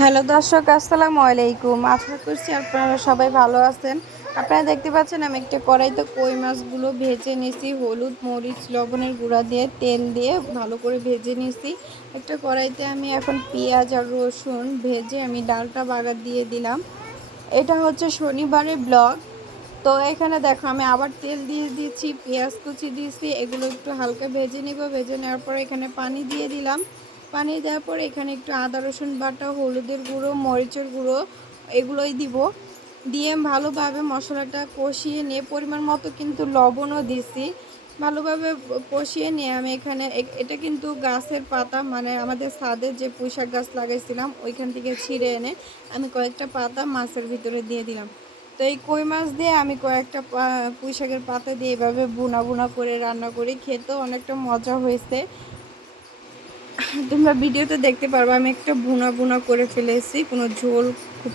Hello দর্শক, আসসালামু আলাইকুম। আশা করছি আপনারা সবাই ভালো আছেন। আপনারা দেখতে পাচ্ছেন আমি একটা কড়াইতে কই মাছগুলো ভেজে নিছি। হলুদ, মরিচ, লবণের গুঁড়া দিয়ে, তেল দিয়ে ভালো করে ভেজে নিছি। একটা কড়াইতে আমি এখন পেঁয়াজ আর রসুন ভেজে আমি ডালটা বাগার দিয়ে দিলাম। এটা হচ্ছে শনিবারের ব্লগ। তো এখানে দেখো, আমি আবার তেল দিয়ে দিচ্ছি, পেঁয়াজ কুচি দিয়েছি এগুলো একটু হালকা ভেজে নিব। ভেজে নেওয়ার পর এখানে পানি দিয়ে দিলাম। পানি দেওয়ার পর এখানে একটু আদা, রসুন বাটা, হলুদের গুঁড়ো, মরিচের গুঁড়ো এগুলোই দিব। দিয়ে ভালোভাবে মশলাটা কষিয়ে নিয়ে, পরিমাণ মতো কিন্তু লবণও দিছি। ভালোভাবে কষিয়ে নিয়ে আমি এখানে এটা কিন্তু গাছের পাতা মানে আমাদের ছাদে যে পুঁইশাক গাছ লাগাইছিলাম, ওইখান থেকে ছিঁড়ে এনে আমি কয়েকটা পাতা মাছের ভিতরে দিয়ে দিলাম। তো এই কই মাছ দিয়ে আমি কয়েকটা পুঁইশাকের পাতা দিয়ে এভাবে বুনা বুনা করে রান্না করি। খেতেও অনেকটা মজা হয়েছে। তোমরা ভিডিওতে দেখতে পারব আমি একটা বুনা বুনা করে ফেলেছি কোনো ঝোল খুব